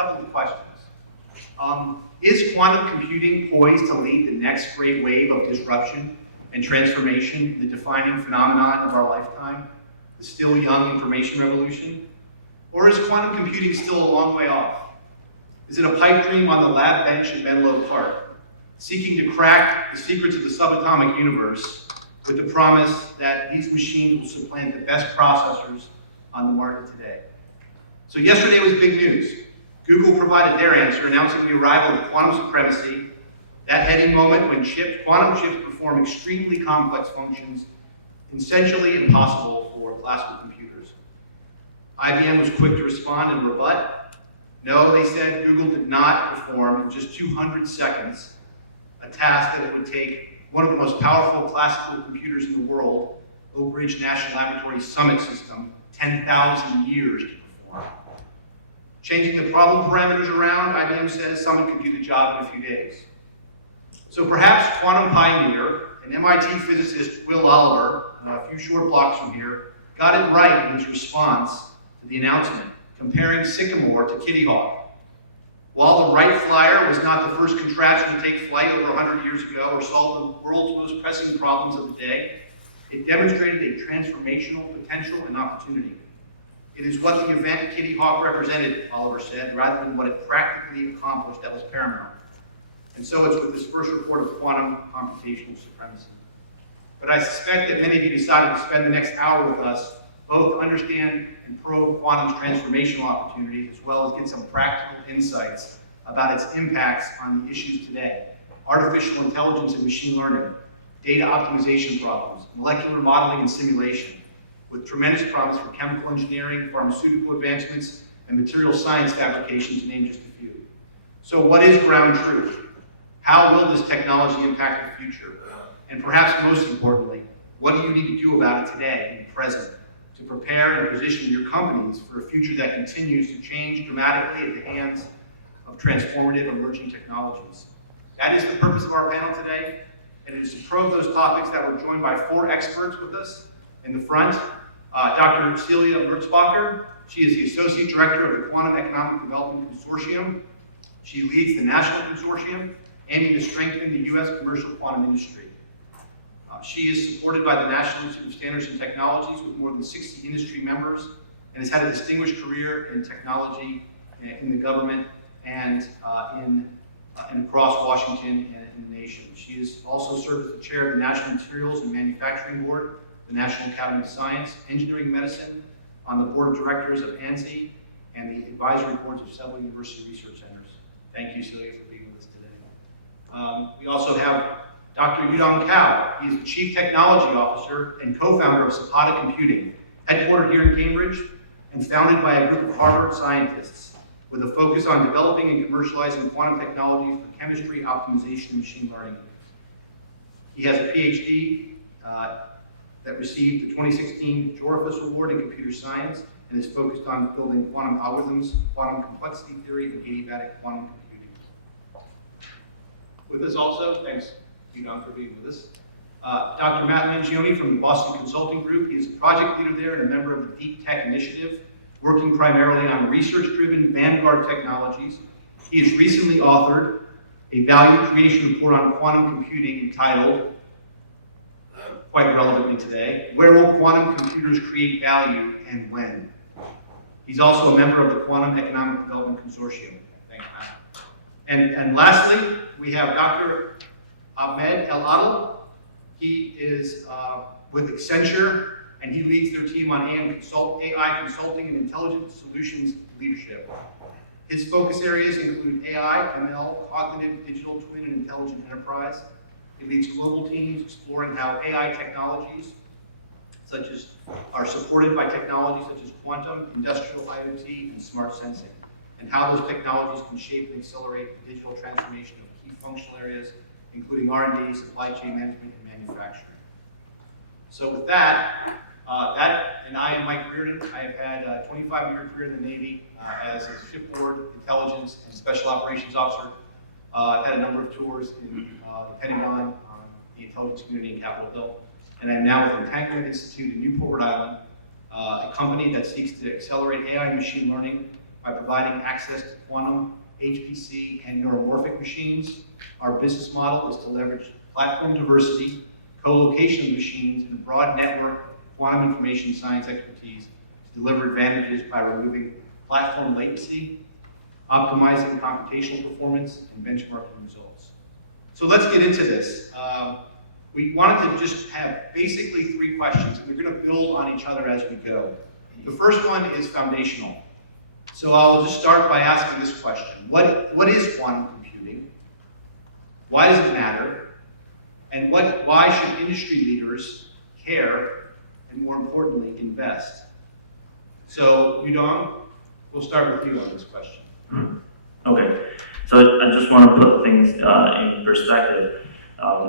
couple of questions. Is quantum computing poised to lead the next great wave of disruption and transformation, the defining phenomenon of our lifetime, the still young information revolution? Or is quantum computing still a long way off? Is it a pipe dream on the lab bench in Menlo Park, seeking to crack the secrets of the subatomic universe with the promise that these machines will supplant the best processors on the market today? So yesterday was big news. Google provided their answer, announcing the arrival of quantum supremacy, that heady moment when quantum chips perform extremely complex functions, essentially impossible for classical computers. IBM was quick to respond and rebut. No, they said Google did not perform in just 200 seconds a task that it would take one of the most powerful classical computers in the world, Oak Ridge National Laboratory Summit System, 10,000 years to perform. Changing the problem parameters around, IBM says someone could do the job in a few days. So perhaps quantum pioneer and MIT physicist Will Oliver, a few short blocks from here, got it right in his response to the announcement, comparing Sycamore to Kitty Hawk. While the Wright Flyer was not the first contraption to take flight over 100 years ago or solve the world's most pressing problems of the day, it demonstrated a transformational potential and opportunity. It is what the event Kitty Hawk represented, Oliver said, rather than what it practically accomplished that was paramount. And so it's with this first report of quantum computational supremacy. But I suspect that many of you decided to spend the next hour with us, both to understand and probe quantum's transformational opportunities, as well as get some practical insights about its impacts on the issues today: artificial intelligence and machine learning, data optimization problems, molecular modeling and simulation, with tremendous promise for chemical engineering, pharmaceutical advancements, and material science fabrication, to name just a few. So what is ground truth? How will this technology impact the future? And perhaps most importantly, what do you need to do about it today, in the present, to prepare and position your companies for a future that continues to change dramatically at the hands of transformative emerging technologies? That is the purpose of our panel today, and it is to probe those topics that we're joined by 4 experts with us. In the front, Dr. Celia Merzbacher. She is the Associate Director of the Quantum Economic Development Consortium. She leads the national consortium aiming to strengthen the U.S. commercial quantum industry. She is supported by the National Institute of Standards and Technologies with more than 60 industry members, and has had a distinguished career in technology, in the government, and across Washington and in the nation. She has also served as the chair of the National Materials and Manufacturing Board, the National Academy of Science, Engineering Medicine, on the board of directors of ANSI, and the advisory boards of several university research centers. Thank you, Celia, for being with us today. We also have Dr. Yudong Cao. He is the Chief Technology Officer and co-founder of Zapata Computing, headquartered here in Cambridge, and founded by a group of Harvard scientists with a focus on developing and commercializing quantum technologies for chemistry, optimization, and machine learning. He has a PhD that received the 2016 Jorfus Award in Computer Science, and is focused on building quantum algorithms, quantum complexity theory, and adiabatic quantum computing. With us also, thanks Yudong for being with us, Dr. Matt Mangione from the Boston Consulting Group. He is a project leader there and a member of the Deep Tech Initiative, working primarily on research-driven vanguard technologies. He has recently authored a value creation report on quantum computing entitled, quite relevantly today, Where Will Quantum Computers Create Value and When? He's also a member of the Quantum Economic Development Consortium. Thanks, Matt. And lastly, we have Dr. Ahmed El Adel. He is with Accenture, and he leads their team on AI consulting and intelligent solutions leadership. His focus areas include AI, ML, cognitive, digital twin, and intelligent enterprise. He leads global teams exploring how AI technologies are supported by technologies such as quantum, industrial IoT, and smart sensing, and how those technologies can shape and accelerate the digital transformation of key functional areas, including R&D, supply chain management, and manufacturing. So with that, and I am Mike Reardon. I have had a 25-year career in the Navy as a shipboard, intelligence, and special operations officer. I've had a number of tours in the Pentagon, the intelligence community in Capitol Hill, and I'm now with the Entanglement Institute in Newport, Rhode Island, a company that seeks to accelerate AI and machine learning by providing access to quantum, HPC, and neuromorphic machines. Our business model is to leverage platform diversity, co-location of machines, and a broad network of quantum information science expertise to deliver advantages by removing platform latency, optimizing computational performance, and benchmarking results. So let's get into this. We wanted to just have basically 3 questions, and we're going to build on each other as we go. The first one is foundational. So I'll just start by asking this question. What is quantum computing? Why does it matter? And why should industry leaders care, and more importantly, invest? So, Yudong, we'll start with you on this question. Okay, so I just want to put things in perspective.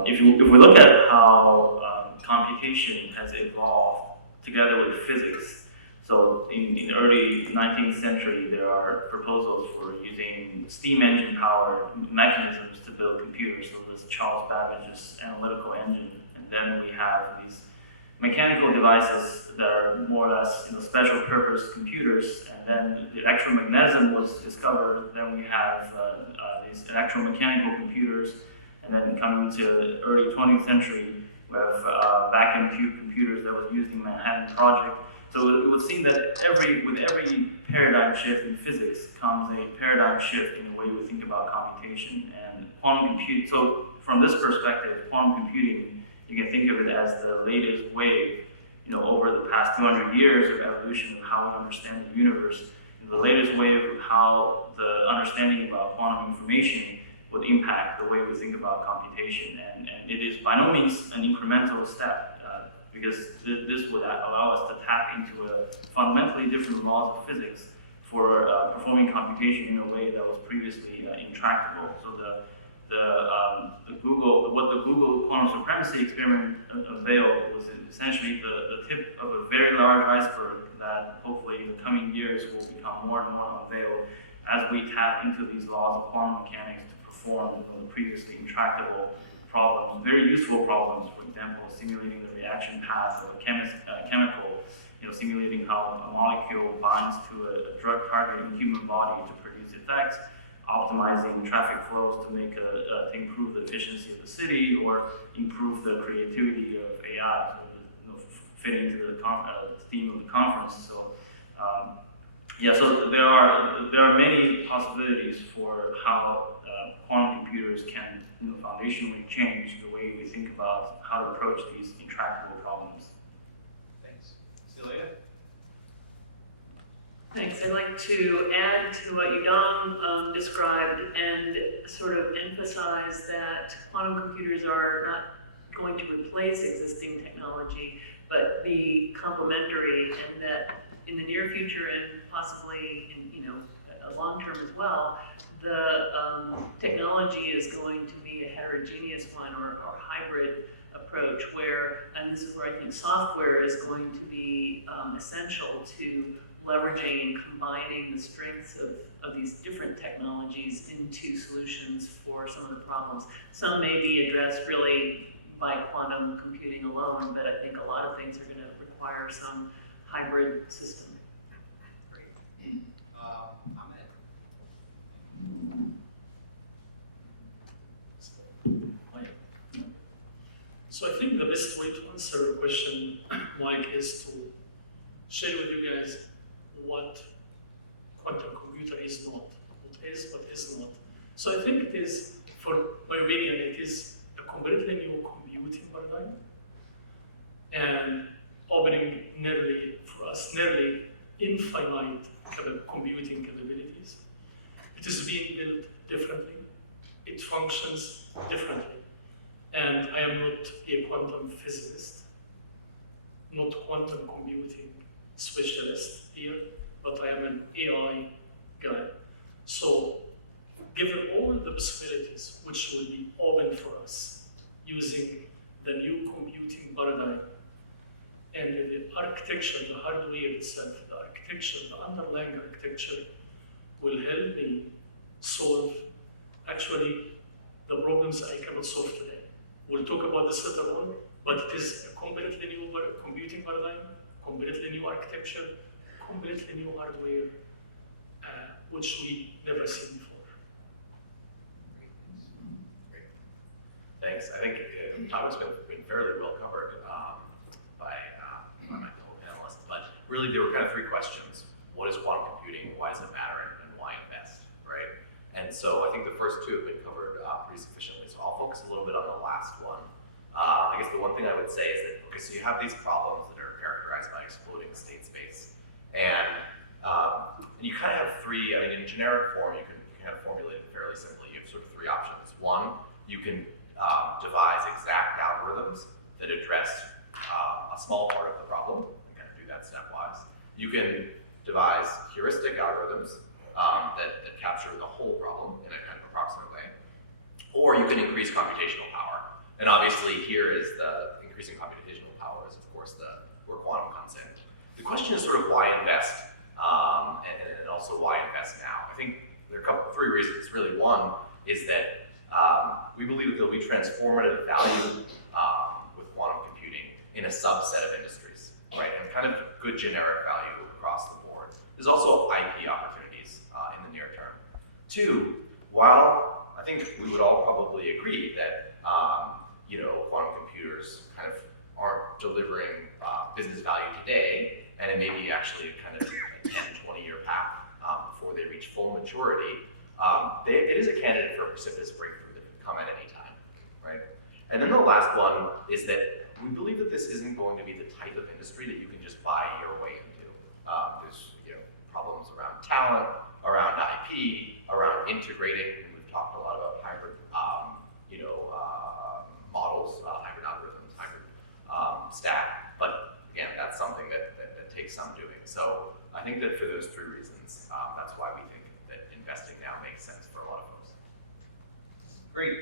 If we look at how computation has evolved together with physics, so in the early 19th century, there are proposals for using steam engine powered mechanisms to build computers. So there's Charles Babbage's analytical engine, and then we have these mechanical devices that are more or less special purpose computers, and then the electromagnetism was discovered. Then we have these electromechanical computers, and then coming to the early 20th century, we have vacuum tube computers that was used in Manhattan Project. So it would seem that with every paradigm shift in physics comes a paradigm shift in the way we think about computation and quantum computing. So from this perspective, quantum computing, you can think of it as the latest wave, over the past 200 years of evolution of how we understand the universe, the latest wave of how the understanding about quantum information would impact the way we think about computation. And it is by no means an incremental step, because this would allow us to tap into a fundamentally different laws of physics for performing computation in a way that was previously intractable. So what the Google quantum supremacy experiment unveiled was essentially the tip of a very large iceberg that hopefully in the coming years will become more and more unveiled as we tap into these laws of quantum mechanics to perform the previously intractable problems, very useful problems. For example, simulating the reaction path of a chemical, simulating how a molecule binds to a drug target in the human body to produce effects, optimizing traffic flows to improve the efficiency of the city or improve the creativity of AI, so fit into the theme of the conference. So, so there are many possibilities for how quantum computers can foundationally change the way we think about how to approach these intractable problems. Thanks. Celia? Thanks. I'd like to add to what Yudong described and sort of emphasize that quantum computers are not going to replace existing technology, but be complementary, and that in the near future and possibly in a long term as well, the technology is going to be a heterogeneous one or hybrid approach where, and this is where I think software is going to be essential to leveraging and combining the strengths of these different technologies into solutions for some of the problems. Some may be addressed really by quantum computing alone, but I think a lot of things are going to require some hybrid system. Great. So I think the best way to answer the question, Mike, is to share with you guys what quantum computer is not, what is not. So I think it is, for my opinion, it is a completely new computing paradigm and opening for us nearly infinite computing capabilities. It is being built differently. It functions differently. And I am not a quantum physicist, not quantum computing specialist here, but I am an AI guy. So given all the possibilities which will be open for us using the new computing paradigm and the architecture, the hardware itself, the architecture, the underlying architecture will help me solve actually the problems I cannot solve today. We'll talk about this later on, but it is a completely new computing paradigm, completely new architecture, completely new hardware, which we never seen before. Thanks. I think the topic's been fairly well covered by my fellow panelists, but really there were kind of three questions. What is quantum computing? Why does it matter? And why invest, right? And so I think the first two have been covered pretty sufficiently, so I'll focus a little bit on the last one. I guess the one thing I would say is that, okay, so you have these problems that are characterized by exploding state space, and you kind of have three, I mean, in generic form, you can kind of formulate it fairly simply. You have sort of three options. One, you can devise exact algorithms that address a small part of the problem, and kind of do that stepwise. You can devise heuristic algorithms that capture the whole problem in a kind of approximate way, or you can increase computational power. And obviously here is the increasing computational power is of course where quantum comes in. The question is sort of why invest, and also why invest now. I think there are three reasons. Really, one is that we believe that there'll be transformative value with quantum computing in a subset of industries, right? And kind of good generic value across the board. There's also IP opportunities in the near term. Two, while I think we would all probably agree that quantum computers kind of aren't delivering business value today, and it may be actually kind of a 10, 20-year path before they reach full maturity, it is a candidate for a precipitous breakthrough that can come at any time, right? And then the last one is that we believe that this isn't going to be the type of industry that you can just buy your way into. There's problems around talent, around IP, around integrating, and we've talked a lot about hybrid models, hybrid algorithms, hybrid stack, but again, that's something that takes some doing. So I think that for those three reasons, that's why we think that investing now makes sense for a lot of folks. Great.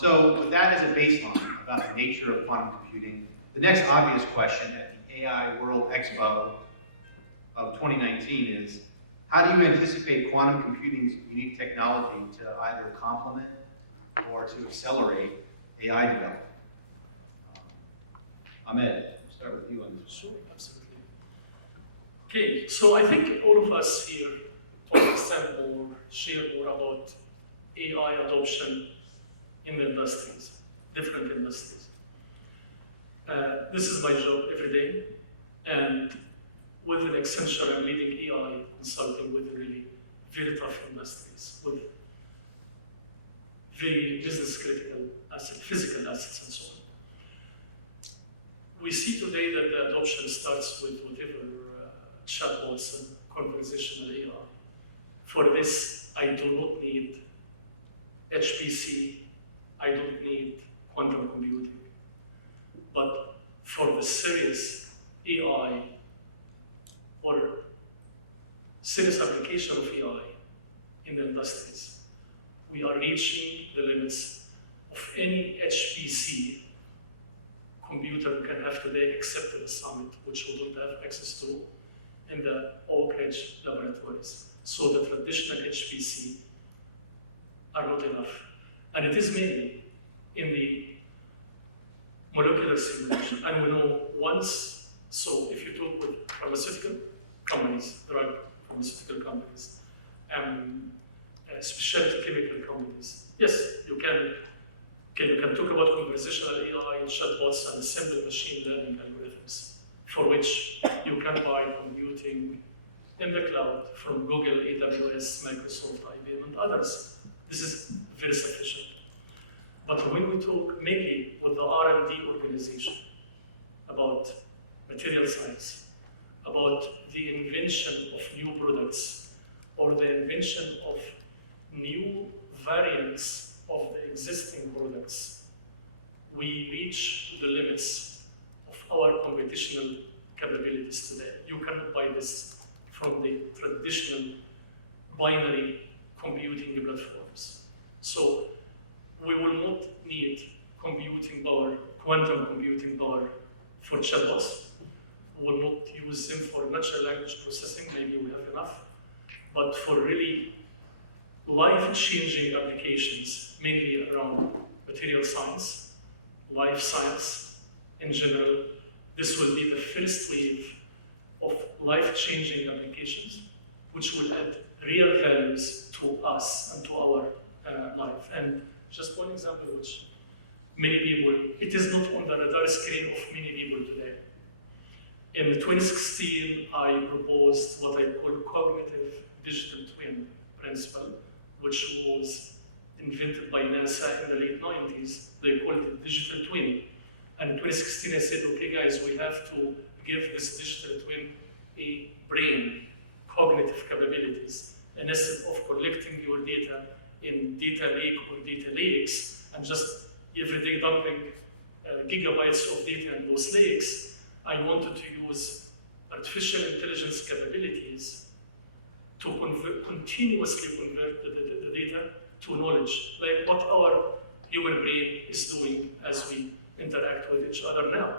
So with that as a baseline about the nature of quantum computing, the next obvious question at the AI World Expo of 2019 is, how do you anticipate quantum computing's unique technology to either complement or to accelerate AI development? Ahmed, we'll start with you on this. Sure, absolutely. Okay, so I think all of us here understand more, share more about AI adoption in the industries, different industries. This is my job every day, and within Accenture, I'm leading AI consulting with really very tough industries, with very business critical assets, physical assets, and so on. We see today that the adoption starts with whatever chatbots and conversational AI. For this, I do not need HPC, I don't need quantum computing. But for the serious AI or serious application of AI in the industries, we are reaching the limits of any HPC computer can have today, except at the summit, which we don't have access to in the Oak Ridge laboratories. So the traditional HPC are not enough. And it is mainly in the molecular simulation. And we know once, so if you talk with pharmaceutical companies, drug pharmaceutical companies, specialty chemical companies, yes, you can talk about conversational AI, chatbots, and simple machine learning algorithms, for which you can buy computing in the cloud from Google, AWS, Microsoft, IBM, and others. This is very sufficient. But when we talk mainly with the R&D organization about material science, about the invention of new products, or the invention of new variants of the existing products, we reach the limits of our computational capabilities today. You cannot buy this from the traditional binary computing platforms. So we will not need computing power, quantum computing power for chatbots. We will not use them for natural language processing, maybe we have enough. But for really life-changing applications, mainly around material science, life science in general, this will be the first wave of life-changing applications which will add real values to us and to our life. And just one example, which many people, it is not on the radar screen of many people today. In 2016, I proposed what I call cognitive digital twin principle, which was invented by NASA in the late 90s. They called it digital twin. And in 2016, I said, okay guys, we have to give this digital twin a brain, cognitive capabilities. And instead of collecting your data in data lake or data lakes, and just every day dumping gigabytes of data in those lakes, I wanted to use artificial intelligence capabilities to continuously convert the data to knowledge, like what our human brain is doing as we interact with each other now.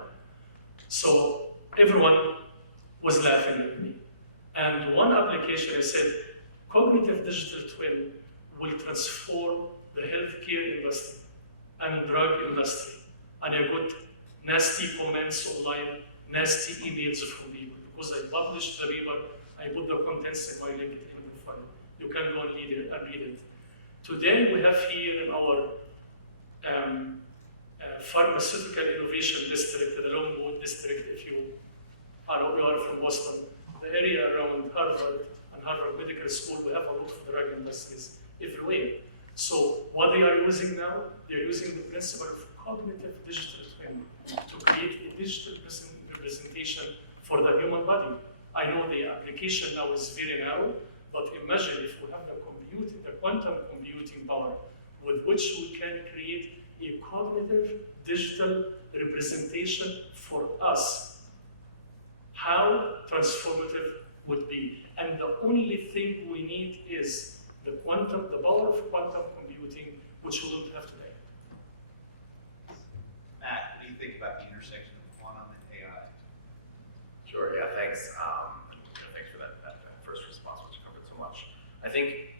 So everyone was laughing at me. And one application, I said, cognitive digital twin will transform the healthcare industry and drug industry. And I got nasty comments online, nasty emails from people, because I published the paper, I put the contents in my LinkedIn profile. You can go and read it. Today we have here in our pharmaceutical innovation district, the Longwood district, if you are from Boston, the area around Harvard and Harvard Medical School, we have a lot of drug industries everywhere. So what they are using now, they are using the principle of cognitive digital twin to create a digital representation for the human body. I know the application now is very narrow, but imagine if we have the quantum computing power with which we can create a cognitive digital representation for us, how transformative would be. And the only thing we need is the power of quantum computing, which we don't have today. Matt, what do you think about the intersection of quantum and AI? Sure, yeah, thanks. Thanks for that first response, which covered so much. I think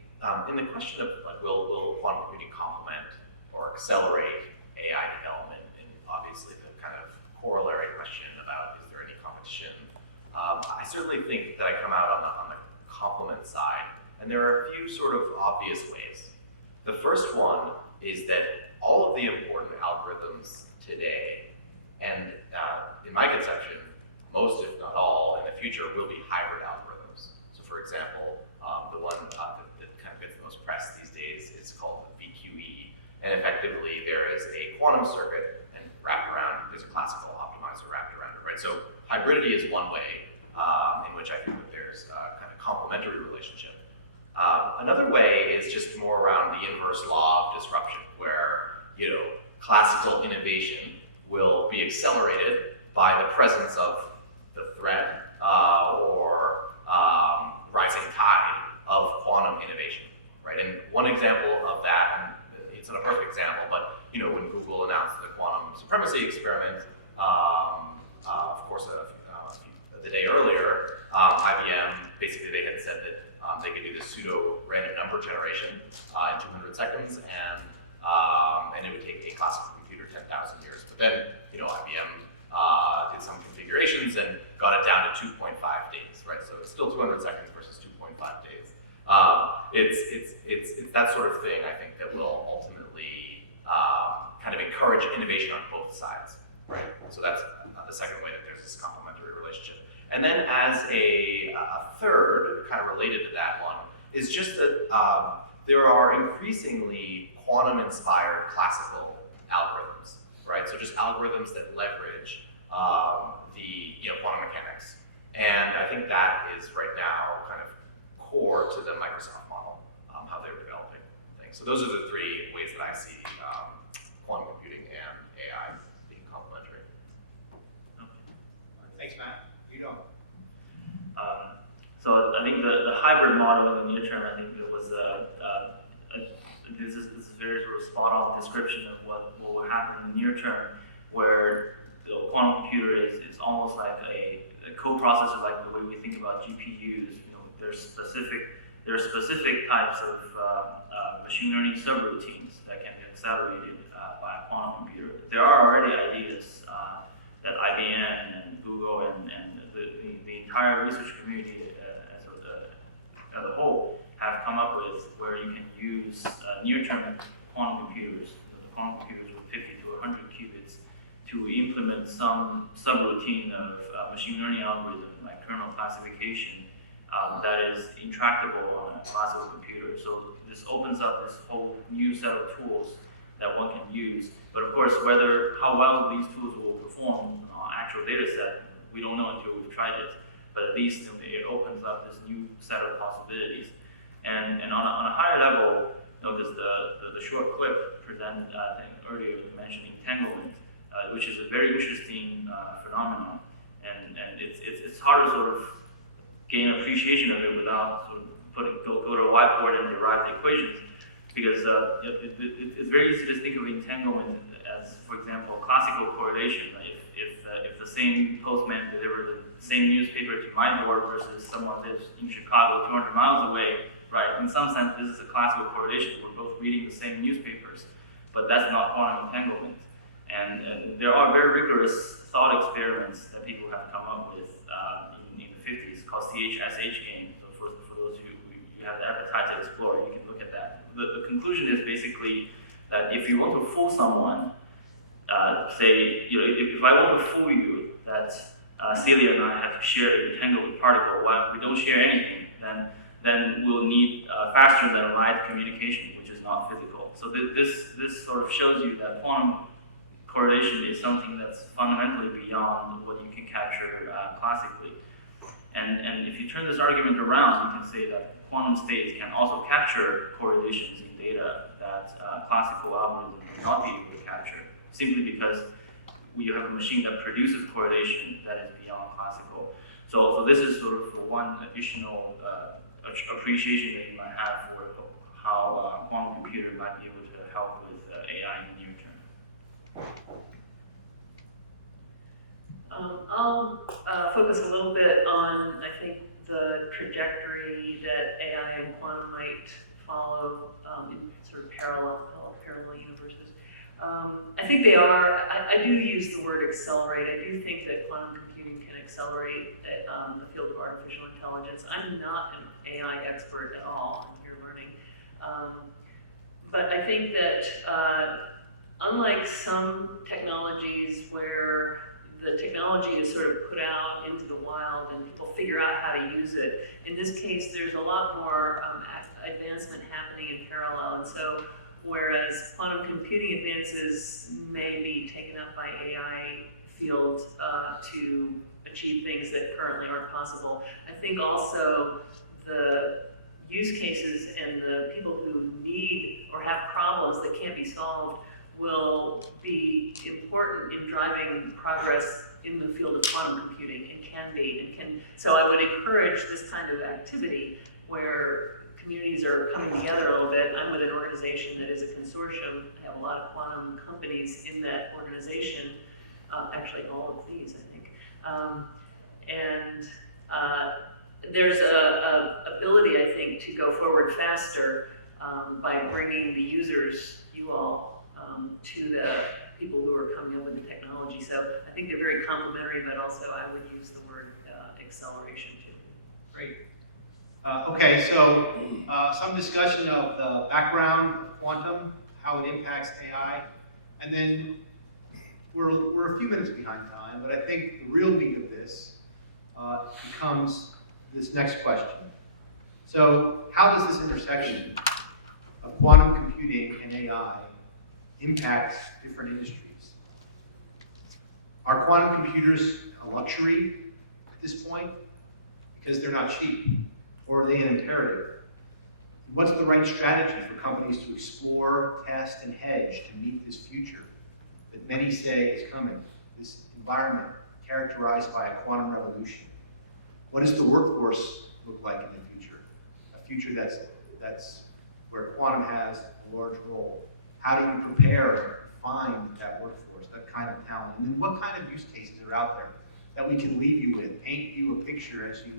in the question of like, will quantum computing complement or accelerate AI development, and obviously the kind of corollary question about is there any competition, I certainly think that I come out on the complement side, and there are a few sort of obvious ways. The first one is that all of the important algorithms today, and in my conception, most if not all in the future will be hybrid algorithms. So for example, the one that kind of gets the most press these days is called the VQE, and effectively there is a quantum circuit and wrapped around, there's a classical optimizer wrapped around it, right? So hybridity is one way in which I think that there's a kind of complementary relationship. Another way is just more around the inverse law of disruption, where classical innovation will be accelerated by the presence of the threat or rising tide of quantum innovation, right? And one example of that, and it's not a perfect example, but when Google announced the quantum supremacy experiment, of course, the day earlier, IBM, basically they had said that they could do this pseudo random number generation in 200 seconds, and it would take a classical computer 10,000 years. But then, IBM did some configurations and got it down to 2.5 days, right? So it's still 200 seconds versus 2.5 days. It's that sort of thing, I think, that will ultimately kind of encourage innovation on both sides, right? So that's the second way that there's this complementary relationship. And then as a third, kind of related to that one, is just that there are increasingly quantum-inspired classical algorithms, right? So just algorithms that leverage the quantum mechanics. And I think that is right now kind of core to the Microsoft model, how they're developing things. So those are the three ways that I see quantum computing and AI being complementary. Thanks, Matt. So I think the hybrid model in the near term, I think it was this is very sort of spot on description of what will happen in the near term, where the quantum computer is almost like a co-processor, like the way we think about GPUs. There's specific types of machine learning subroutines that can be accelerated by a quantum computer. There are already ideas that IBM and Google and the entire research community as a whole have come up with, where you can use near-term quantum computers, the quantum computers with 50 to 100 qubits, to implement some subroutine of machine learning algorithm like kernel classification that is intractable on a classical computer. So this opens up this whole new set of tools that one can use. But of course, how well these tools will perform on actual data set, we don't know until we've tried it. But at least it opens up this new set of possibilities. And on a higher level, because the short clip presented, I think earlier, mentioned entanglement, which is a very interesting phenomenon, and it's hard to sort of gain appreciation of it without sort of go to a whiteboard and derive the equations, because it's very easy to think of entanglement as, for example, classical correlation. If the same postman delivered the same newspaper to my door versus someone lives in Chicago 200 miles away, right? In some sense, this is a classical correlation. We're both reading the same newspapers, but that's not quantum entanglement. And there are very rigorous thought experiments that people have come up with in the 50s called CHSH game. So for those who have the appetite to explore, you can look at that. The conclusion is basically that if you want to fool someone, say, if I want to fool you that Celia and I have to share an entangled particle, while we don't share anything, then we'll need faster than light communication, which is not physical. So this sort of shows you that quantum correlation is something that's fundamentally beyond what you can capture classically. And if you turn this argument around, you can say that quantum states can also capture correlations in data that classical algorithms will not be able to capture, simply because you have a machine that produces correlation that is beyond classical. So this is sort of one additional appreciation that you might have for how quantum computer might be able to help with AI in the near term. I'll focus a little bit on, I think, the trajectory that AI and quantum might follow in sort of parallel universes. I think they are. I do use the word accelerate. I do think that quantum computing can accelerate the field of artificial intelligence. I'm not an AI expert at all. I'm here learning. But I think that unlike some technologies where the technology is sort of put out into the wild and people figure out how to use it, in this case, there's a lot more advancement happening in parallel. And so, whereas quantum computing advances may be taken up by AI field to achieve things that currently aren't possible, I think also the use cases and the people who need or have problems that can't be solved will be important in driving progress in the field of quantum computing, and can be, so I would encourage this kind of activity where communities are coming together a little bit. I'm with an organization that is a consortium. I have a lot of quantum companies in that organization, actually all of these, I think. There's a ability, I think, to go forward faster by bringing the users, you all, to the people who are coming up with the technology. So I think they're very complementary, but also I would use the word acceleration too. Great. Okay, so some discussion of the background of quantum, how it impacts AI, and then we're a few minutes behind time, but I think the real meat of this becomes this next question. So how does this intersection of quantum computing and AI impact different industries? Are quantum computers a luxury at this point because they're not cheap? Or are they an imperative? What's the right strategy for companies to explore, test, and hedge to meet this future that many say is coming, this environment characterized by a quantum revolution? What does the workforce look like in the future? A future that's where quantum has a large role. How do you prepare and find that workforce, that kind of talent? And then what kind of use cases are out there that we can leave you with, paint you a picture as you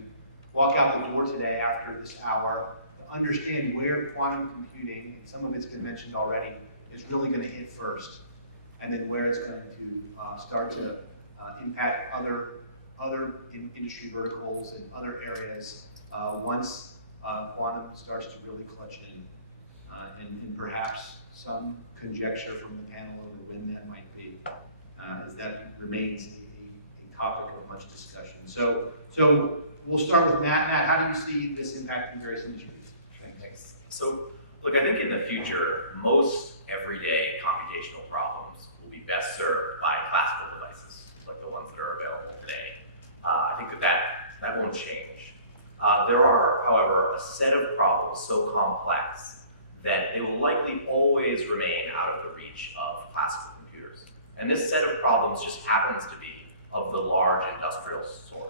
walk out the door today after this hour, to understand where quantum computing, and some of it's been mentioned already, is really going to hit first, and then where it's going to start to impact other industry verticals and other areas once quantum starts to really clutch in. And perhaps some conjecture from the panel over when that might be, as that remains a topic of much discussion. So we'll start with Matt. Matt, how do you see this impacting various industries? Thanks. So, look, I think in the future, most everyday computational problems will be best served by classical devices, like the ones that are available today. I think that won't change. There are, however, a set of problems so complex that they will likely always remain out of the reach of classical computers. And this set of problems just happens to be of the large industrial sort.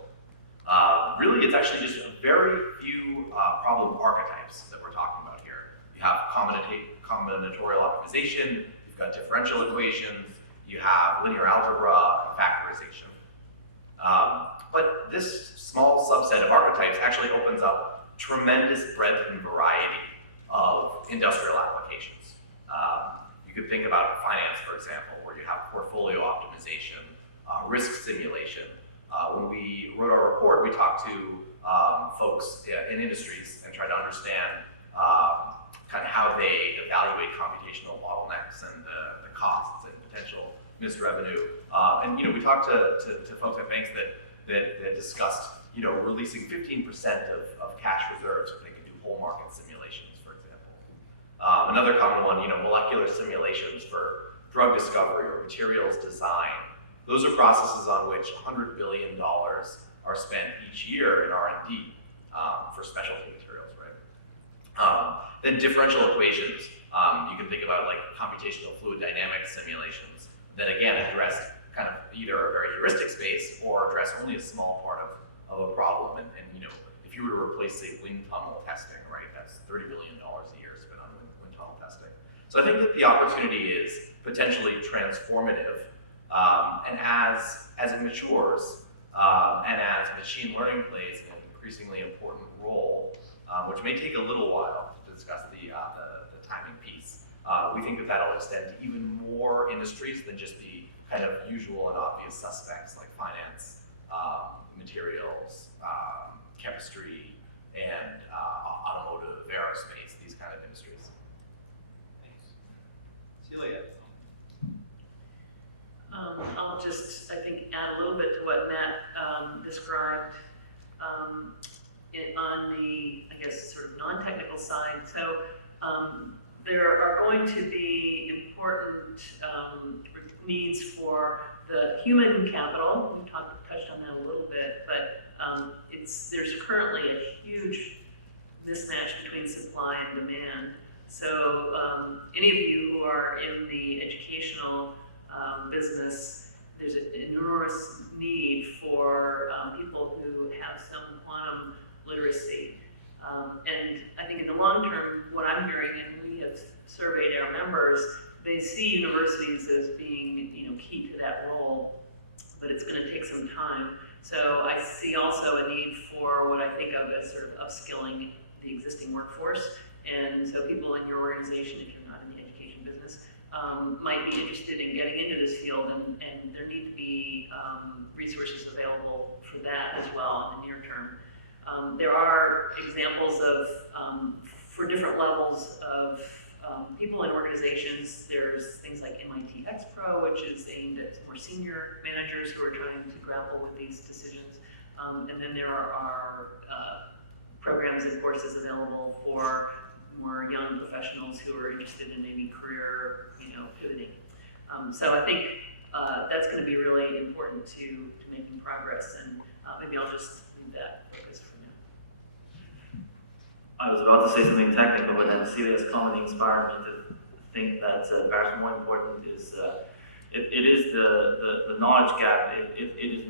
Really, it's actually just a very few problem archetypes that we're talking about here. You have combinatorial optimization, you've got differential equations, you have linear algebra, and factorization. But this small subset of archetypes actually opens up tremendous breadth and variety of industrial applications. You could think about finance, for example, where you have portfolio optimization, risk simulation. When we wrote our report, we talked to folks in industries and tried to understand kind of how they evaluate computational bottlenecks and the costs and potential missed revenue. And we talked to folks at banks that discussed releasing 15% of cash reserves so they could do whole market simulations, for example. Another common one, molecular simulations for drug discovery or materials design. Those are processes on which $100 billion are spent each year in R&D for specialty materials, right? Then differential equations. You can think about like computational fluid dynamics simulations that again address kind of either a very heuristic space or address only a small part of a problem. And if you were to replace, say, wind tunnel testing, right, that's $30 billion a year spent on wind tunnel testing. So I think that the opportunity is potentially transformative. And as it matures, and as machine learning plays an increasingly important role, which may take a little while to discuss the timing piece, we think that that'll extend to even more industries than just the kind of usual and obvious suspects like finance, materials, chemistry, and automotive, aerospace, these kind of industries. Thanks. Celia. I'll just, I think, add a little bit to what Matt described on the, I guess, sort of non-technical side. So there are going to be important needs for the human capital. We touched on that a little bit, but there's currently a huge mismatch between supply and demand. So any of you who are in the educational business, there's an enormous need for people who have some quantum literacy. And I think in the long term, what I'm hearing, and we have surveyed our members, they see universities as being key to that role, but it's going to take some time. So I see also a need for what I think of as sort of upskilling the existing workforce. And so people in your organization, if you're not in the education business, might be interested in getting into this field, and there need to be resources available for that as well in the near term. There are examples of, for different levels of people in organizations, there's things like MIT X Pro, which is aimed at more senior managers who are trying to grapple with these decisions. And then there are programs and courses available for more young professionals who are interested in maybe career, pivoting. So I think that's going to be really important to making progress, and maybe I'll just leave that focus for now. I was about to say something technical, but then Celia's comment inspired me to think that perhaps more important is it is the knowledge gap. It is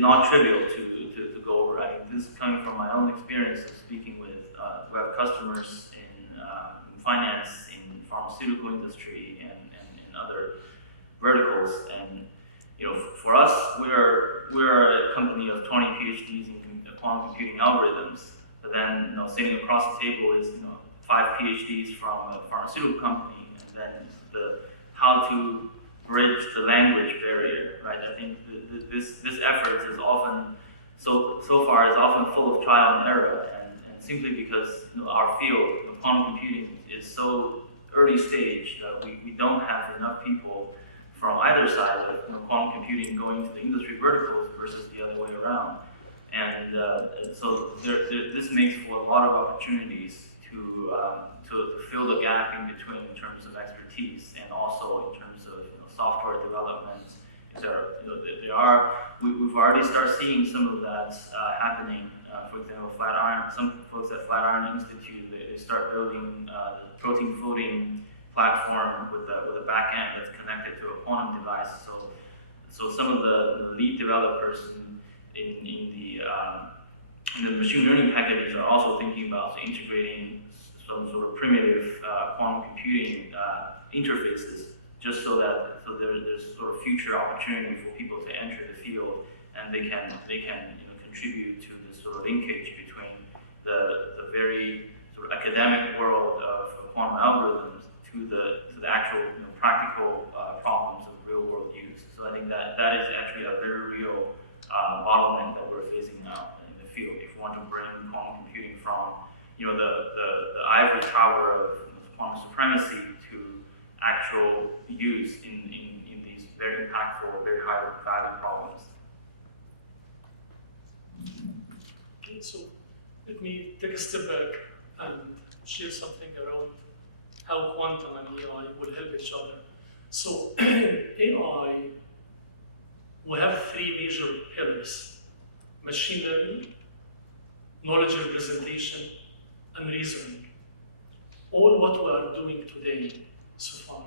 not trivial to go over. I mean, this is coming from my own experience of speaking with who have customers in finance, in pharmaceutical industry, and in other verticals. And for us, we're a company of 20 PhDs in quantum computing algorithms. But then, sitting across the table is 5 PhDs from a pharmaceutical company, and then how to bridge the language barrier, right? I think this effort is often so far is often full of trial and error, and simply because our field, quantum computing, is so early stage that we don't have enough people from either side of quantum computing going to the industry verticals versus the other way around. And so this makes for a lot of opportunities to fill the gap in between in terms of expertise and also in terms of software development. We've already started seeing some of that happening. For example, some folks at Flatiron Institute, they start building the protein folding platform with a back end that's connected to a quantum device. So some of the lead developers in the machine learning packages are also thinking about integrating some sort of primitive quantum computing interfaces, just so there's sort of future opportunity for people to enter the field, and they can contribute to this sort of linkage between the very sort of academic world of quantum algorithms to the actual practical problems of real world use. So I think that is actually a very real bottleneck that we're facing now in the field. If we want to bring quantum computing from the ivory tower of quantum supremacy to actual use in these very impactful, very high value problems. Okay, so let me take a step back and share something around how quantum and AI will help each other. So AI, we have three major pillars: machine learning, knowledge representation, and reasoning. All what we are doing today so far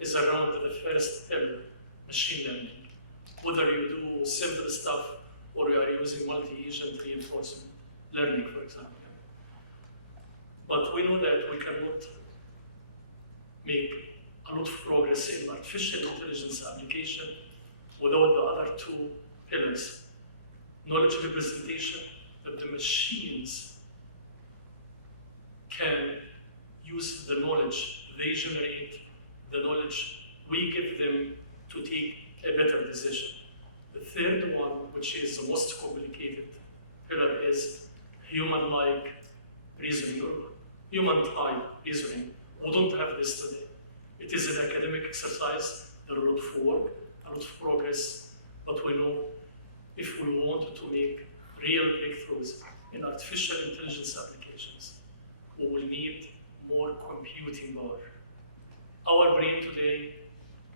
is around the first pillar, machine learning. Whether you do simple stuff or you are using multi-agent reinforcement learning, for example. But we know that we cannot make a lot of progress in artificial intelligence application without the other two pillars. Knowledge representation, that the machines can use the knowledge they generate, the knowledge we give them to take a better decision. The third one, which is the most complicated pillar, is human-like reasoning, or human-type reasoning. We don't have this today. It is an academic exercise, there are a lot of work, a lot of progress, but we know if we want to make real breakthroughs in artificial intelligence applications, we will need more computing power. Our brain today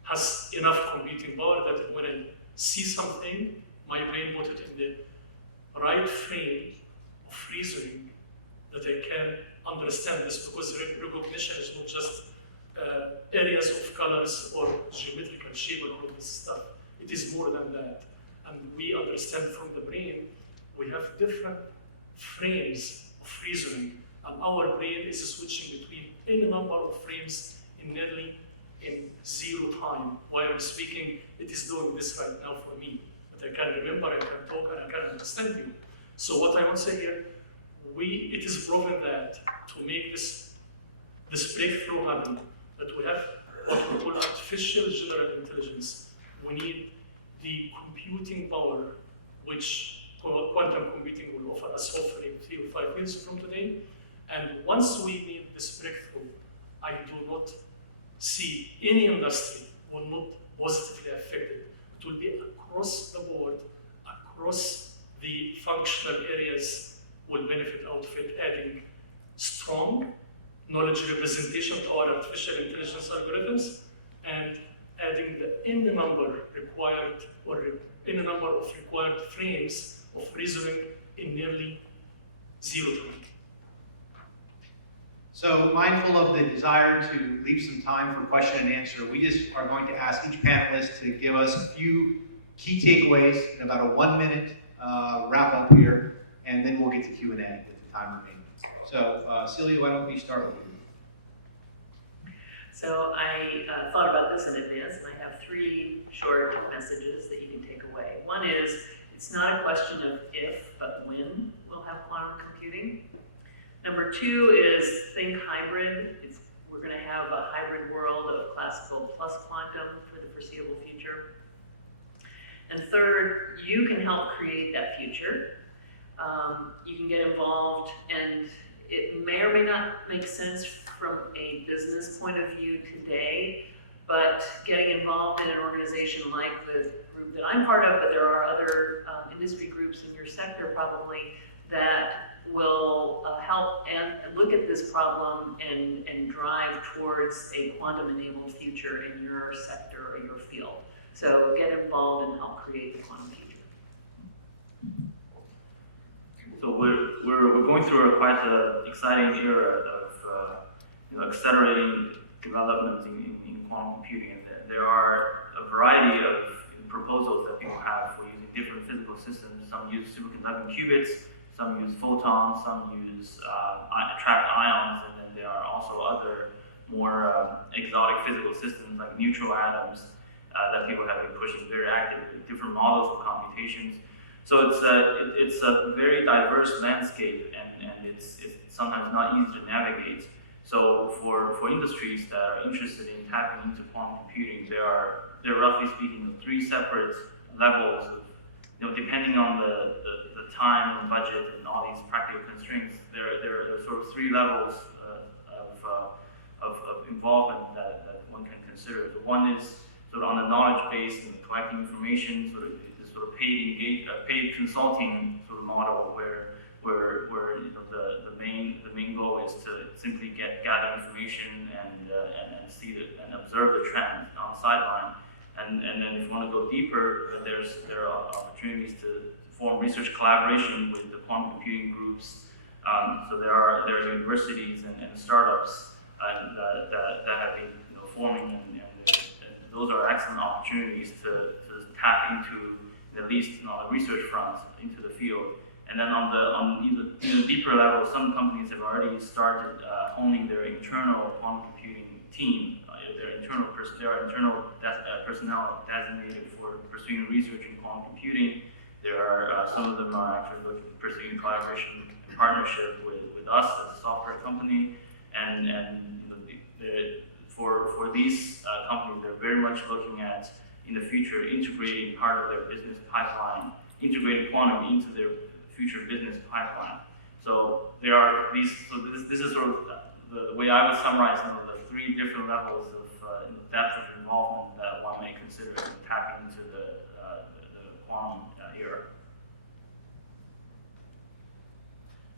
has enough computing power that when I see something, my brain put it in the right frame of reasoning that I can understand this, because recognition is not just areas of colors or geometrical shape and all of this stuff. It is more than that. And we understand from the brain, we have different frames of reasoning, and our brain is switching between any number of frames in nearly in zero time. While I'm speaking, it is doing this right now for me. But I can remember, I can talk, and I can understand you. So what I want to say here, it is proven that to make this breakthrough happen, that we have what we call artificial general intelligence. We need the computing power, which quantum computing will offer us hopefully 3 or 5 years from today. And once we make this breakthrough, I do not see any industry will not positively affected. It will be across the board, across the functional areas will benefit out of it, adding strong knowledge representation to our artificial intelligence algorithms, and adding the n number required, or n number of required frames of reasoning in nearly zero time. So mindful of the desire to leave some time for question and answer, we just are going to ask each panelist to give us a few key takeaways in about a 1-minute wrap up here, and then we'll get to Q&A with the time remaining. So Celia, why don't we start with you? So I thought about this in advance, and I have 3 short messages that you can take away. One is, it's not a question of if, but when we'll have quantum computing. Number 2 is think hybrid. We're going to have a hybrid world of classical plus quantum for the foreseeable future. And third, you can help create that future. You can get involved, and it may or may not make sense from a business point of view today, but getting involved in an organization like the group that I'm part of, but there are other industry groups in your sector probably that will help and look at this problem and drive towards a quantum-enabled future in your sector or your field. So get involved and help create the quantum future. So we're going through a quite exciting era of accelerating developments in quantum computing, and there are a variety of proposals that people have for using different physical systems. Some use superconducting qubits, some use photons, some use trapped ions, and then there are also other more exotic physical systems like neutral atoms that people have been pushing very actively, different models for computations. So it's a very diverse landscape, and it's sometimes not easy to navigate. So for industries that are interested in tapping into quantum computing, there are roughly speaking 3 separate levels of, depending on the time and budget and all these practical constraints, there are sort of 3 levels of involvement that one can consider. The one is sort of on the knowledge base and collecting information, sort of paid consulting sort of model where the main goal is to simply gather information and see and observe the trend on the sideline. And then if you want to go deeper, there are opportunities to form research collaboration with the quantum computing groups. So there are universities and startups that have been forming, and those are excellent opportunities to tap into, at least on the research front, into the field. And then on even deeper level, some companies have already started honing their internal quantum computing team. There are internal personnel designated for pursuing research in quantum computing. There are some of them are actually pursuing collaboration and partnership with us as a software company, and for these companies, they're very much looking at, in the future, integrating part of their business pipeline, integrating quantum into their future business pipeline. So there are these. So this is sort of the way I would summarize the 3 different levels of depth of involvement that one may consider in tapping into the quantum era.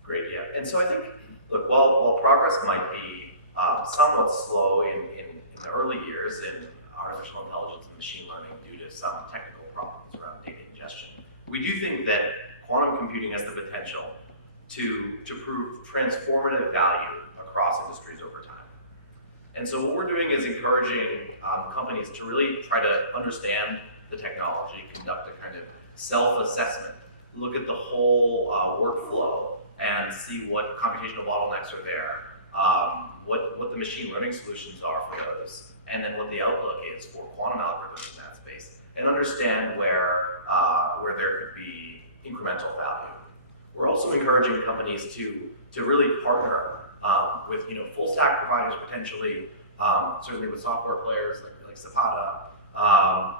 Great, yeah. And so I think, look, while progress might be somewhat slow in the early years in artificial intelligence and machine learning due to some technical problems around data ingestion, we do think that quantum computing has the potential to prove transformative value across industries over time. And so what we're doing is encouraging companies to really try to understand the technology, conduct a kind of self-assessment, look at the whole workflow, and see what computational bottlenecks are there, what the machine learning solutions are for those, and then what the outlook is for quantum algorithms in that space, and understand where there could be incremental value. We're also encouraging companies to really partner with full stack providers potentially, certainly with software players like Zapata,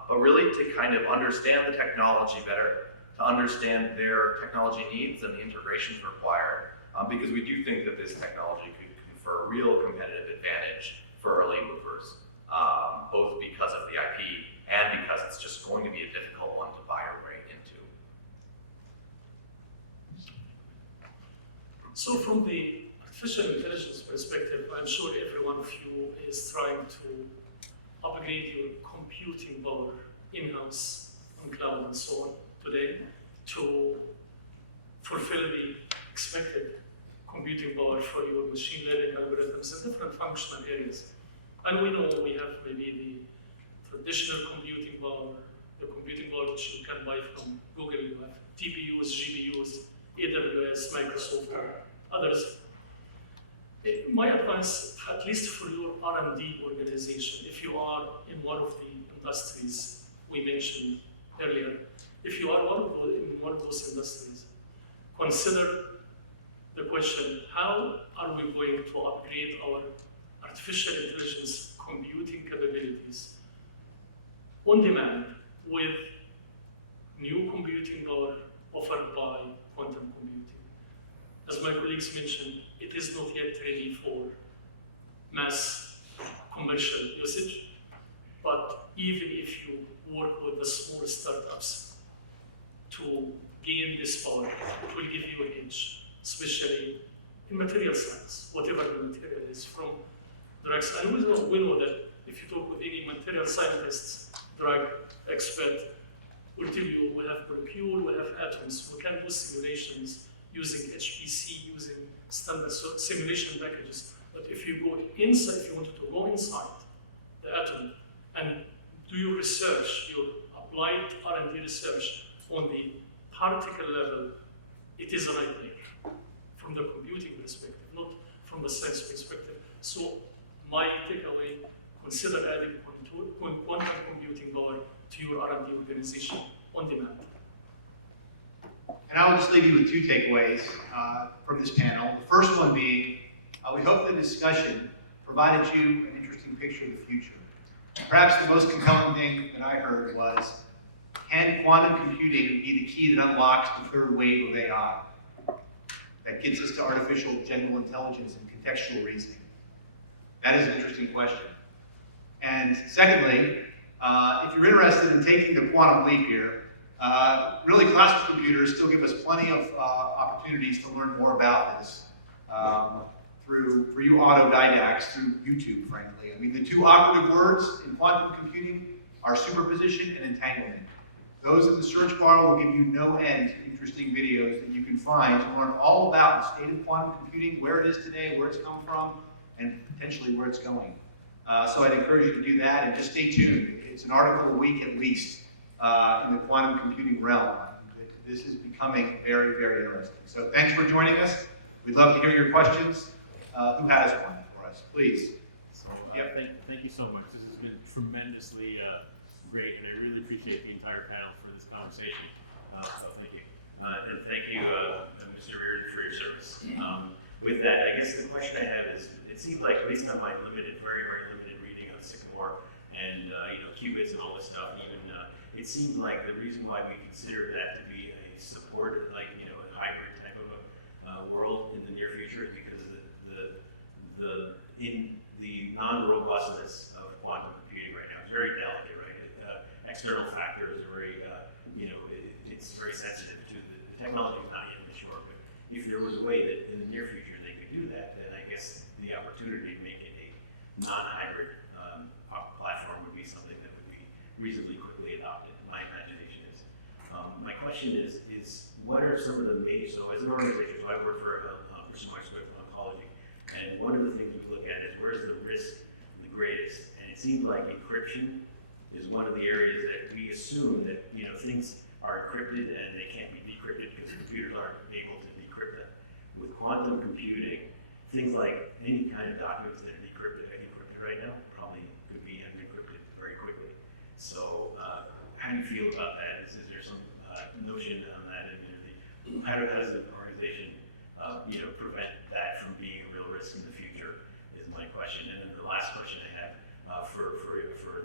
but really to kind of understand the technology better, to understand their technology needs and the integrations required, because we do think that this technology could confer real competitive advantage for early movers, both because of the IP and because it's just going to be a difficult one to buy your way into. So from the artificial intelligence perspective, I'm sure every one of you is trying to upgrade your computing power in-house, on cloud and so on today to fulfill the expected computing power for your machine learning algorithms in different functional areas. And we know we have maybe the traditional computing power, the computing power which you can buy from Google, you have TPUs, GPUs, AWS, Microsoft, and others. My advice, at least for your R&D organization, if you are in one of the industries we mentioned earlier, if you are in one of those industries, consider the question, how are we going to upgrade our artificial intelligence computing capabilities on demand with new computing power offered by quantum computing. As my colleagues mentioned, it is not yet ready for mass commercial usage, but even if you work with the small startups to gain this power, it will give you an edge, especially in material science, whatever the material is, from drugs. And we know that if you talk with any material scientists, drug expert, will tell you we have molecule, we have atoms, we can do simulations using HPC, using standard simulation packages. But if you go inside, if you wanted to go inside the atom and do your research, your applied R&D research on the particle level, it is a nightmare from the computing perspective, not from the science perspective. So my takeaway, consider adding quantum computing power to your R&D organization on demand. And I'll just leave you with two takeaways from this panel. The first one being, we hope the discussion provided you an interesting picture of the future. Perhaps the most compelling thing that I heard was, can quantum computing be the key that unlocks the third wave of AI that gets us to artificial general intelligence and contextual reasoning? That is an interesting question. And secondly, if you're interested in taking the quantum leap here, really classical computers still give us plenty of opportunities to learn more about this for you autodidacts through YouTube, frankly. I mean, the two operative words in quantum computing are superposition and entanglement. Those in the search bar will give you no end interesting videos that you can find to learn all about the state of quantum computing, where it is today, where it's come from, and potentially where it's going. So I'd encourage you to do that, and just stay tuned. It's an article a week at least in the quantum computing realm. This is becoming very, very interesting. So thanks for joining us. We'd love to hear your questions. Who has one for us, please? So, thank you so much. This has been tremendously great, and I really appreciate the entire panel for this conversation. So thank you. And thank you, Mr. Reardon, for your service. With that, I guess the question I have is, it seems like, based on my limited, very, very limited reading on Sycamore and qubits and all this stuff, even it seems like the reason why we consider that to be a support, like a hybrid type of a world in the near future, is because of the non-robustness of quantum computing right now. It's very delicate, right? External factors are very, it's very sensitive to the technology is not yet mature. But if there was a way that in the near future they could do that, then I guess the opportunity to make it a non-hybrid platform would be something that would be reasonably quickly adopted. My imagination is. My question is what are some of the major? So as an organization, so I work for oncology, and one of the things we look at is where is the risk the greatest? And it seems like encryption is one of the areas that we assume that things are encrypted and they can't be decrypted because computers aren't able to decrypt them. With quantum computing, things like any kind of documents that are encrypted right now probably could be unencrypted very quickly. So how do you feel about that? Is there some notion on that? And how does the organization prevent that from being a real risk in the future is my question. And then the last question I have for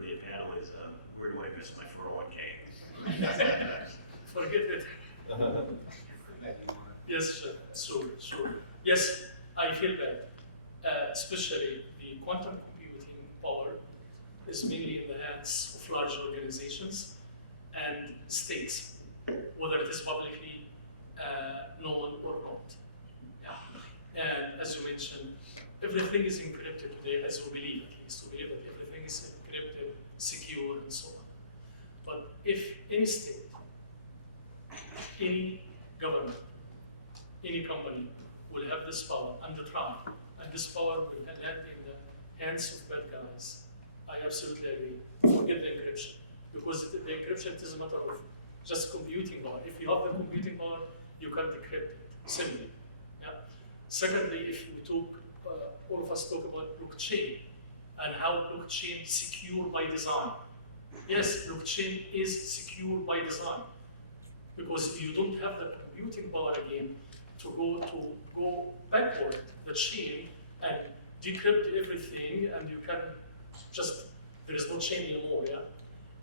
the panel is, where do I miss my 401k? Forget it. Yes, sure. Yes, I feel that, especially the quantum computing power is mainly in the hands of large organizations and states, whether it is publicly known or not. Yeah. And as you mentioned, everything is encrypted today, as we believe at least. We believe that everything is encrypted, secure, and so on. But if any state, any government, any company will have this power under Trump, and this power will land in the hands of bad guys, I absolutely agree. Forget the encryption, because the encryption is a matter of just computing power. If you have the computing power, you can decrypt it simply. Yeah. Secondly, if we talk, all of us talk about blockchain and how blockchain is secure by design. Yes, blockchain is secure by design, because you don't have the computing power again to go backward the chain and decrypt everything, and you can just, there is no chain anymore, yeah?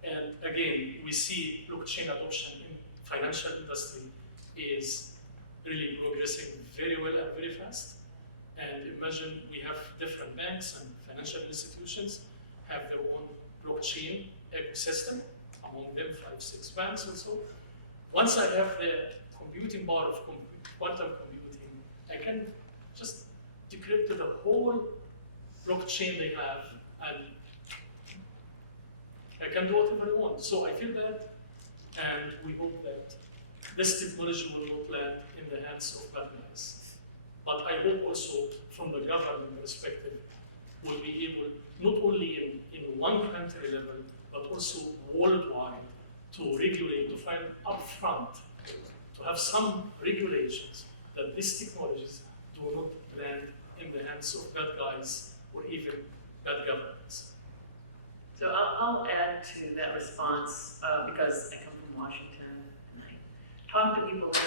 And again, we see blockchain adoption in financial industry is really progressing very well and very fast. And imagine we have different banks and financial institutions have their own blockchain ecosystem, among them 5-6 banks or so. Once I have the computing power of quantum computing, I can just decrypt the whole blockchain they have, and I can do whatever I want. So I feel that, and we hope that this technology will not land in the hands of bad guys. But I hope also, from the government perspective, we'll be able, not only in one country level, but also worldwide, to regulate, to find upfront, to have some regulations that these technologies do not land in the hands of bad guys or even bad governments. So I'll add to that response because I come from Washington and I talk to people there.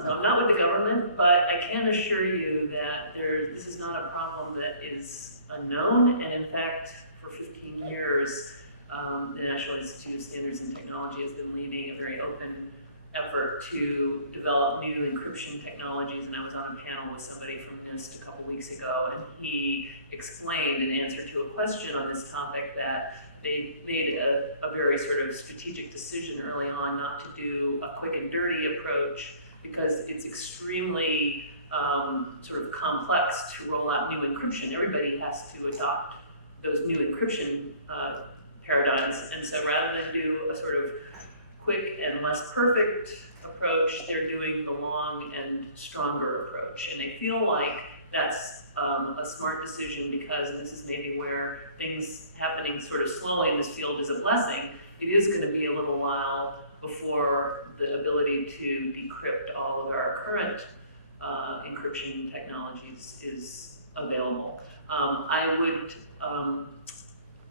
So I'm not with the government, but I can assure you that this is not a problem that is unknown. And in fact, for 15 years, the National Institute of Standards and Technology has been leading a very open effort to develop new encryption technologies. And I was on a panel with somebody from NIST a couple weeks ago, and he explained in answer to a question on this topic that they made a very sort of strategic decision early on not to do a quick and dirty approach because it's extremely sort of complex to roll out new encryption. Everybody has to adopt those new encryption paradigms, and so rather than do a sort of quick and less perfect approach, they're doing the long and stronger approach. And they feel like that's a smart decision because, and this is maybe where things happening sort of slowly in this field is a blessing, it is going to be a little while before the ability to decrypt all of our current encryption technologies is available. I would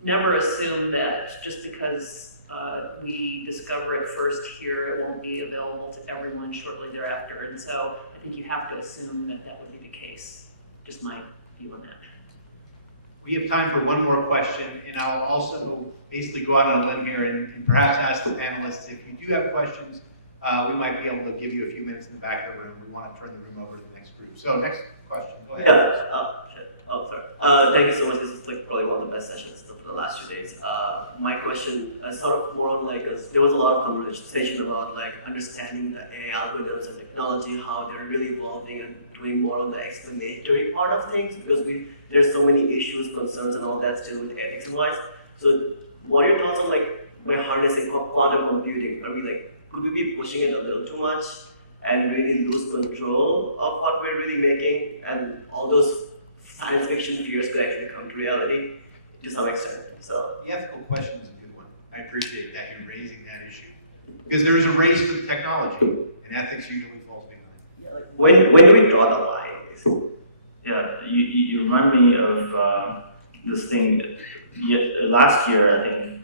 never assume that just because we discover it first here, it won't be available to everyone shortly thereafter. And so I think you have to assume that that would be the case. Just my view on that. We have time for one more question, and I'll also basically go out on a limb here and perhaps ask the panelists, if you do have questions, we might be able to give you a few minutes in the back of the room. We want to turn the room over to the next group. So next question, go ahead. Sorry. Thank you so much. This is like probably one of the best sessions for the last 2 days. My question is sort of more on like, there was a lot of conversation about like understanding the AI algorithms and technology, how they're really evolving and doing more on the explanatory part of things, because there's so many issues, concerns, and all that still with ethics wise. So what are your thoughts on like by harnessing quantum computing? Are we like, could we be pushing it a little too much and really lose control of what we're really making, and all those science fiction fears could actually come to reality to some extent? So The ethical question is a good one. I appreciate that you're raising that issue. Because there is a race for the technology, and ethics usually falls behind. when do we draw the line? Yeah, you remind me of this thing. Last year, I think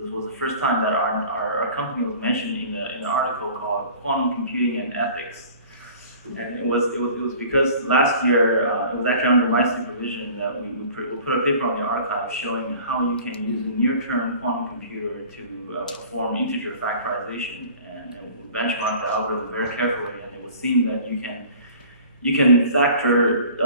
this was the first time that our company was mentioned in an article called "Quantum Computing and Ethics," and it was because last year it was actually under my supervision that we put a paper on the archive showing how you can use a near-term quantum computer to perform integer factorization, and we benchmarked the algorithm very carefully, and it was seen that you can factor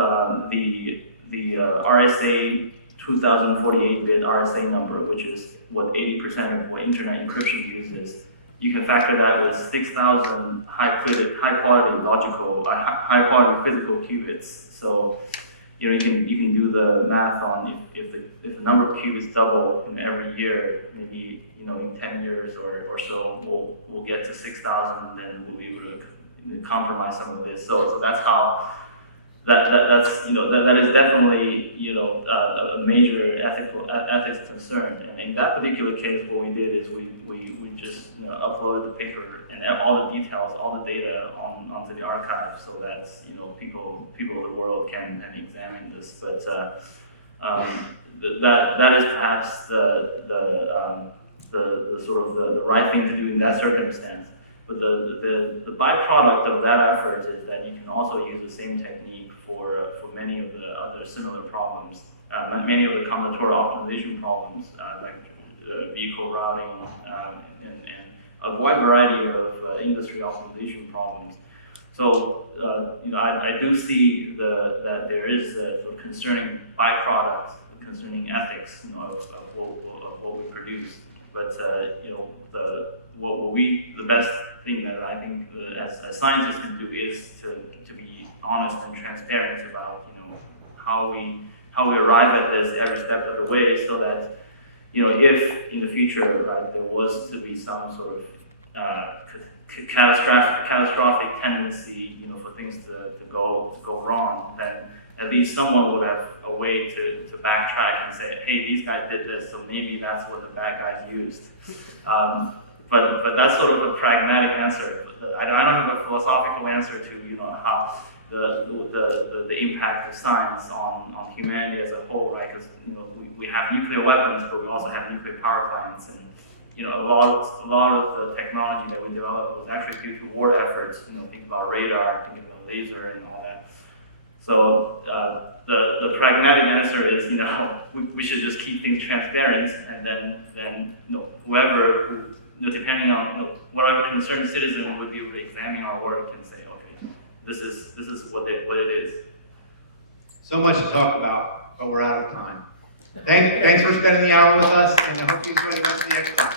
the RSA 2048-bit RSA number, which is what 80% of what internet encryption uses. You can factor that with 6,000 high-quality logical, high-quality physical qubits. So you can do the math on if the number of qubits double in every year, maybe in 10 years or so, we'll get to 6,000, then we'll be able to compromise some of this. So that's how that is definitely a major ethics concern. And in that particular case, what we did is we just uploaded the paper and all the details, all the data onto the archive, so that people of the world can examine this. But that is perhaps the sort of the right thing to do in that circumstance. But the byproduct of that effort is that you can also use the same technique for many of the other similar problems, many of the combinatorial optimization problems, like vehicle routing and a wide variety of industry optimization problems. So, I do see that there is a sort of concerning byproduct, concerning ethics, of what we produce. But the best thing that I think as scientists can do is to be honest and transparent about how we arrive at this every step of the way, so that if in the future, right, there was to be some sort of catastrophic tendency, for things to go wrong, then at least someone would have a way to backtrack and say, hey, these guys did this, so maybe that's what the bad guys used. But that's sort of a pragmatic answer. I don't have a philosophical answer to how the impact of science on humanity as a whole, right? Because we have nuclear weapons, but we also have nuclear power plants, and a lot of the technology that we developed was actually due to war efforts. Think about radar, think about laser, and all that. So the pragmatic answer is we should just keep things transparent, and then whoever depending on whatever concerned citizen would be able to examine our work and say, okay, this is what it is. So much to talk about, but we're out of time. Thanks for spending the hour with us, and I hope you enjoy the rest of the exercise.